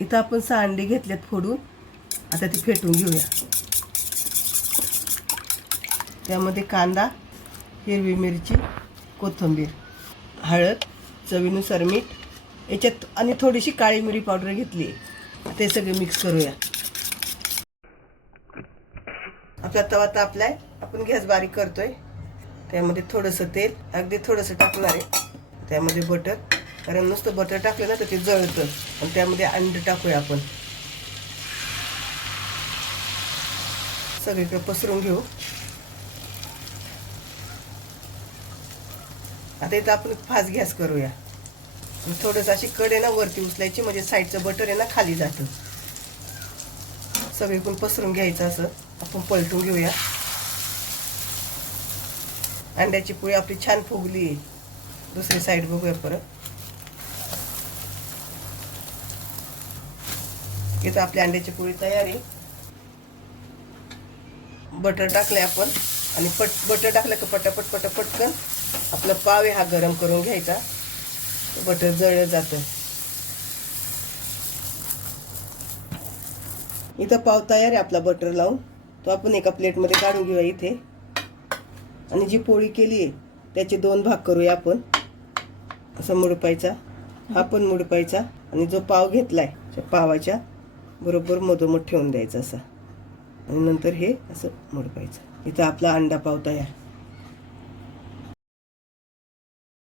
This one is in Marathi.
इथं आपण 6 अंडे घेतलेत फोडून. आता ती फेटून घेऊया. त्यामध्ये कांदा, हिरवी मिरची, कोथिंबीर, हळद, चवीनुसार मीठ, याच्यात आणि थोडीशी काळी मिरी पावडर घेतली आहे. ते सगळे मिक्स करूया. आपला तवा तापलाय. आपण गॅस बारीक करतोय. त्यामध्ये थोडंसं तेल, अगदी थोडंसं टाकणार आहे. त्यामध्ये बटर, कारण नुसतं बटर टाकलं ना तर ते जळतं. आणि त्यामध्ये अंड टाकूया आपण. सगळीकडे पसरून घेऊ. आता इथं आपण फास्ट गॅस करूया. थोडंसं अशी कड आहे ना वरती उचलायची, म्हणजे साईडचं बटर आहे ना खाली जातं. सगळीकडून पसरून घ्यायचं असं. आपण पलटून घेऊया. अंड्याची पोळी आपली छान फुगली आहे. दुसरी साईड बघूया परत. इथं आपली अंड्याची पोळी तयार आहे. बटर टाकलंय आपण आणि बटर टाकलं का पटापट पटकन आपला पाव आहे हा गरम करून घ्यायचा. बटर जळलं जातं. इथं पाव तयार आहे आपला बटर लावून. तो आपण एका प्लेटमध्ये काढून घेऊया इथे. आणि जी पोळी केली आहे त्याचे 2 भाग करूया आपण. असं मुडपायचा, हा पण मुडपायचा आणि जो पाव घेतलाय त्या पावाच्या बरोबर मधोमध ठेवून द्यायचा असा. आणि नंतर हे असं मुडपायचं. इथं आपला अंडा पाव तयार.